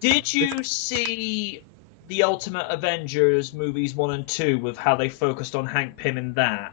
Did you see the Ultimate Avengers movies 1 and 2 with how they focused on Hank Pym in that?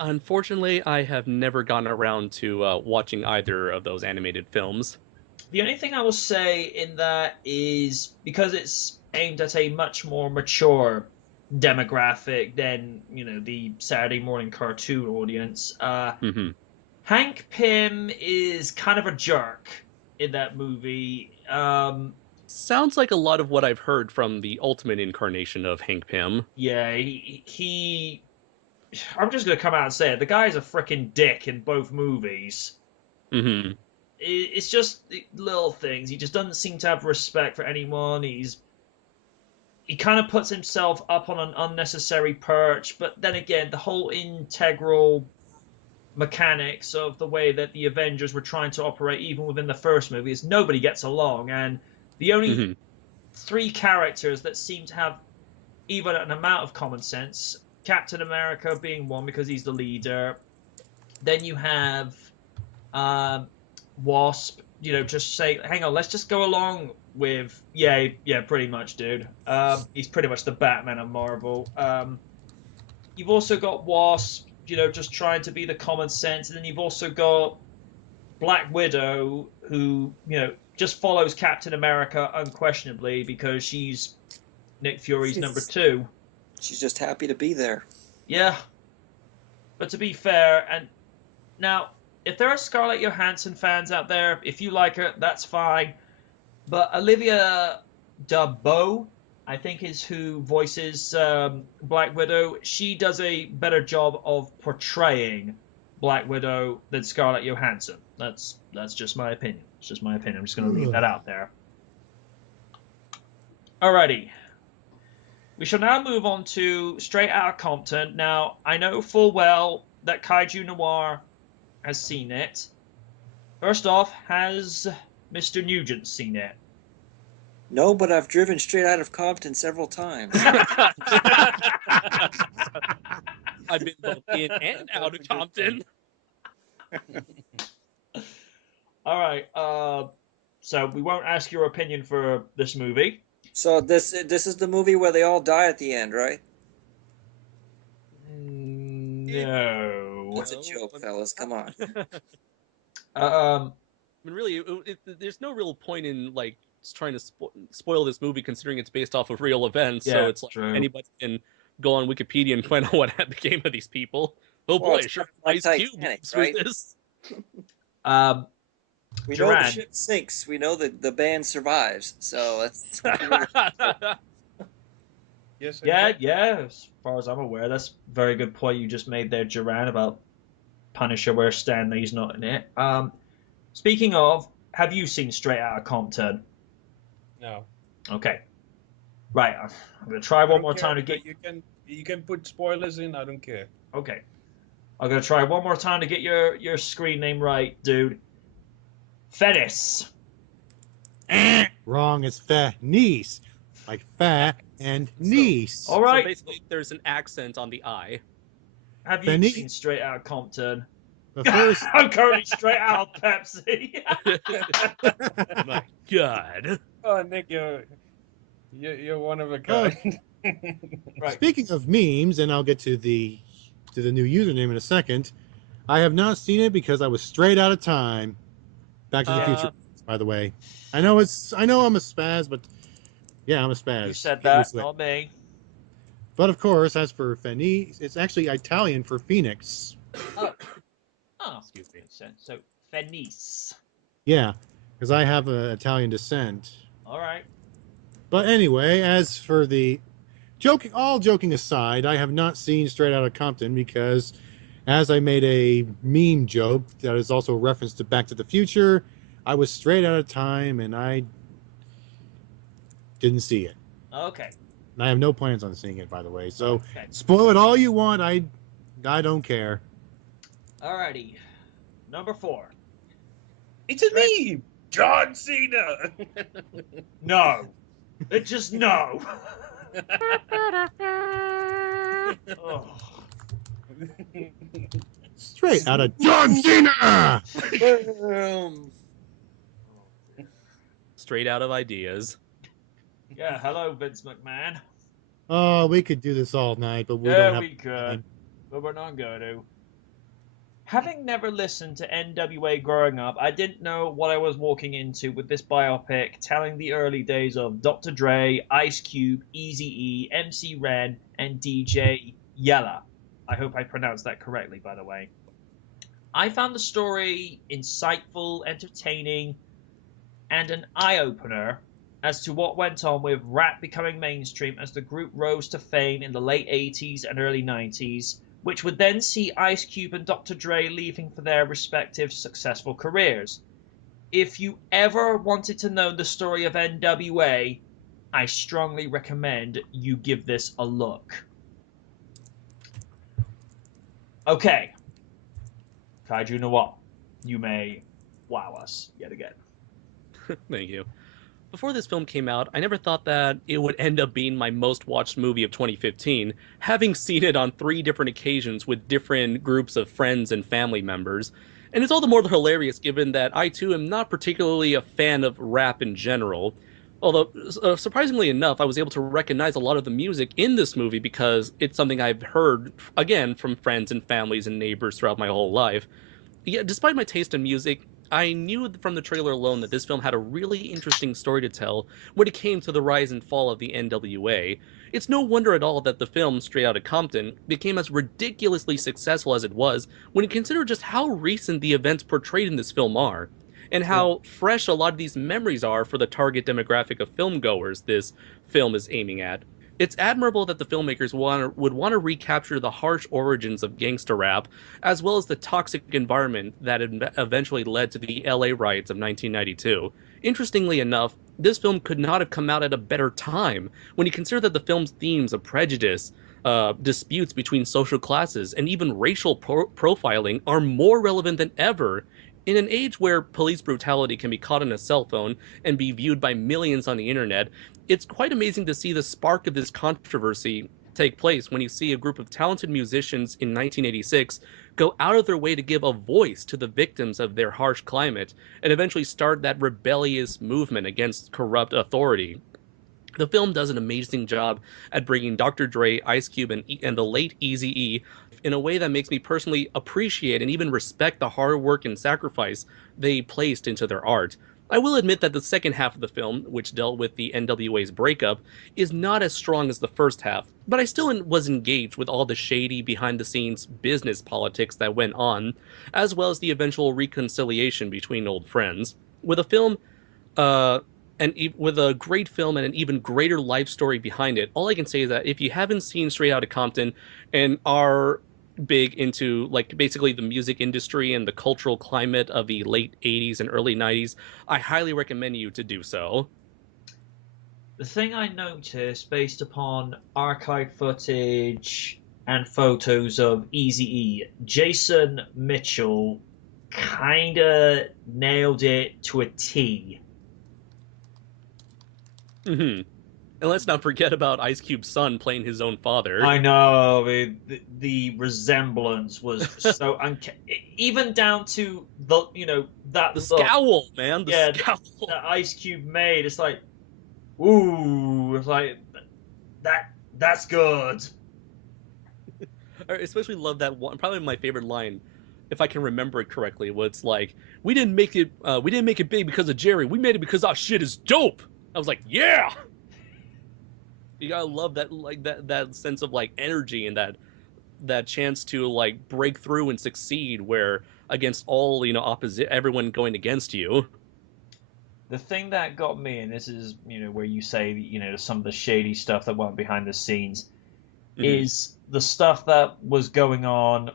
Unfortunately, I have never gotten around to watching either of those animated films. The only thing I will say in that is because it's aimed at a much more mature demographic than, the Saturday morning cartoon audience, Hmm. Hank Pym is kind of a jerk in that movie. Sounds like a lot of what I've heard from the ultimate incarnation of Hank Pym. Yeah, I'm just gonna come out and say it. The guy's a freaking dick in both movies. Hmm. It's just little things. He just doesn't seem to have respect for anyone. He kind of puts himself up on an unnecessary perch. But then again, the whole integral mechanics of the way that the Avengers were trying to operate, even within the first movie, is nobody gets along, and the only Hmm. three characters that seem to have even an amount of common sense. Captain America being one because he's the leader. Then you have um, Wasp. Just say, hang on, let's just go along with yeah, pretty much, dude. He's pretty much the Batman of Marvel. You've also got Wasp. Just trying to be the common sense, and then you've also got Black Widow, who just follows Captain America unquestionably because she's Nick Fury's number She's two. she's just happy to be there. Yeah, but to be fair, and now if there are Scarlett Johansson fans out there, if you like her, that's fine. But Olivia Daboe, I think, is who voices Black Widow. She does a better job of portraying Black Widow than Scarlett Johansson. That's just my opinion. It's just my opinion. I'm just going to leave that out there. Alrighty. We shall now move on to Straight Outta Compton. Now, I know full well that Kaiju Noir has seen it. First off, has Mr. Nugent seen it? No, but I've driven straight out of Compton several times. I've been both in and out of Compton. All right. So we won't ask your opinion for this movie. So this is the movie where they all die at the end, right? No. That's a joke, fellas. Come on. Um. I mean, really, there's no real point in like trying to spoil this movie, considering it's based off of real events. So Yeah, it's like true. anybody can go on Wikipedia and find out what became of these people. Oh Well, boy, it's sure, like Ice Cube Titanic, lives right? with this. Um. We know the Duran. ship sinks. We know that the band survives. So that's Yes. Yeah. As far as I'm aware, that's a very good point you just made there, Duran, about Punisher, where Stan Lee's not in it. Speaking of, have you seen Straight Outta Compton? No. Okay. Right. I'm gonna try I one don't more care. time to get. You can put spoilers in. I don't care. Okay. I'm gonna try one more time to get your screen name right, dude. Fennis. Wrong. It's niece, like fat and niece. All So right. basically, there's an accent on the I. Have you Fennis? seen Straight Outta Compton? The first. I'm currently straight out of Pepsi. My God. Oh, Nick, you're one of a kind. Right. Speaking of memes, and I'll get to the new username in a second. I have not seen it because I was straight out of time. Back to the Future, by the way. I know I'm a spaz, but yeah, I'm a spaz. You said Get that, used to it. not me. But of course, as for Fennis, it's actually Italian for Phoenix. Oh, excuse me. So Fennis. Yeah, because I have Italian descent. All right. But anyway, as for the all joking aside, I have not seen Straight Outta Compton because, as I made a meme joke that is also a reference to Back to the Future, I was straight out of time and I didn't see it. Okay. And I have no plans on seeing it, by the way. So Okay. spoil it all you want. I don't care. Alrighty. Number 4. It's me, John Cena. No. It just no. Oh. Straight out of John Cena. straight out of ideas. Yeah, hello, Vince McMahon. Oh, we could do this all night, but we Yeah, don't have we could, time. but we're not going to. Having never listened to NWA growing up, I didn't know what I was walking into with this biopic telling the early days of Dr. Dre, Ice Cube, Eazy-E, MC Ren, and DJ Yella. I hope I pronounced that correctly, by the way. I found the story insightful, entertaining, and an eye-opener as to what went on with rap becoming mainstream as the group rose to fame in the late 80s and early 90s, which would then see Ice Cube and Dr. Dre leaving for their respective successful careers. If you ever wanted to know the story of NWA, I strongly recommend you give this a look. Okay, Kaiju Noir, you may wow us yet again. Thank you. Before this film came out, I never thought that it would end up being my most watched movie of 2015, having seen it on 3 different occasions with different groups of friends and family members. And it's all the more hilarious given that I too am not particularly a fan of rap in general. Although, surprisingly enough, I was able to recognize a lot of the music in this movie because it's something I've heard, again, from friends and families and neighbors throughout my whole life. Yet, despite my taste in music, I knew from the trailer alone that this film had a really interesting story to tell when it came to the rise and fall of the NWA. It's no wonder at all that the film, Straight Outta Compton, became as ridiculously successful as it was when you consider just how recent the events portrayed in this film are, and how fresh a lot of these memories are for the target demographic of filmgoers this film is aiming at. It's admirable that the filmmakers would want to recapture the harsh origins of gangster rap, as well as the toxic environment that eventually led to the LA riots of 1992. Interestingly enough, this film could not have come out at a better time when you consider that the film's themes of prejudice, disputes between social classes, and even racial profiling are more relevant than ever. In an age where police brutality can be caught on a cell phone and be viewed by millions on the internet, it's quite amazing to see the spark of this controversy take place when you see a group of talented musicians in 1986 go out of their way to give a voice to the victims of their harsh climate and eventually start that rebellious movement against corrupt authority. The film does an amazing job at bringing Dr. Dre, Ice Cube, and the late Eazy-E in a way that makes me personally appreciate and even respect the hard work and sacrifice they placed into their art. I will admit that the second half of the film, which dealt with the NWA's breakup, is not as strong as the first half, but I still was engaged with all the shady behind-the-scenes business politics that went on, as well as the eventual reconciliation between old friends. With a film, with a great film and an even greater life story behind it, all I can say is that if you haven't seen Straight Outta Compton and are big into like basically the music industry and the cultural climate of the late 80s and early 90s, I highly recommend you to do so. The thing I noticed based upon archive footage and photos of Eazy-E, Jason Mitchell kinda nailed it to a T. Mm-hmm. And let's not forget about Ice Cube's son playing his own father. I know, the resemblance was so even down to that the look, scowl, man, the scowl that Ice Cube made. It's like, ooh, it's like that's good. I especially love that one. Probably my favorite line, if I can remember it correctly, was like, "We didn't make it big because of Jerry. We made it because our shit is dope." I was like, "Yeah." You gotta love that, like that sense of like energy and that chance to like break through and succeed, where against all opposite everyone going against you. The thing that got me, and this is where you say some of the shady stuff that went behind the scenes, is the stuff that was going on.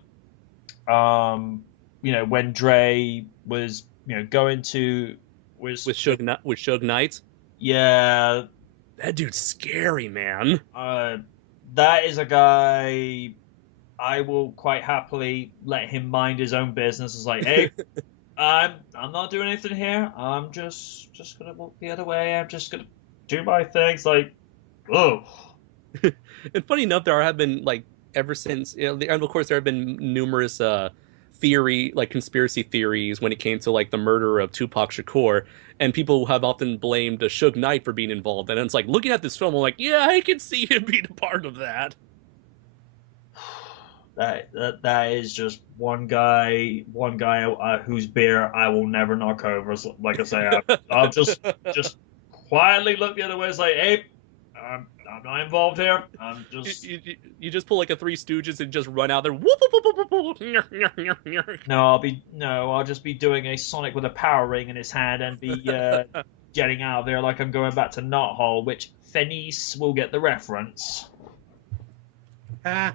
When Dre was going to with Suge Knight. Yeah, that dude's scary, man. That is a guy I will quite happily let him mind his own business. It's like, hey, I'm not doing anything here. I'm just gonna walk the other way. I'm just gonna do my things. Like, oh. And funny enough, there have been like ever since, and of course there have been numerous conspiracy theories when it came to like the murder of Tupac Shakur, and people have often blamed Suge Knight for being involved. And it's like looking at this film, I'm like, yeah, I can see him being a part of that. That is just one guy whose beer I will never knock over. So, like I say, I'll just quietly look the other way. It's like, hey, I'm not involved here. I'm just you just pull like a Three Stooges and just run out there. Whoop, whoop, whoop, whoop, whoop. No, I'll just be doing a Sonic with a power ring in his hand and be getting out of there like I'm going back to Knothole, which Fenice will get the reference. Ah,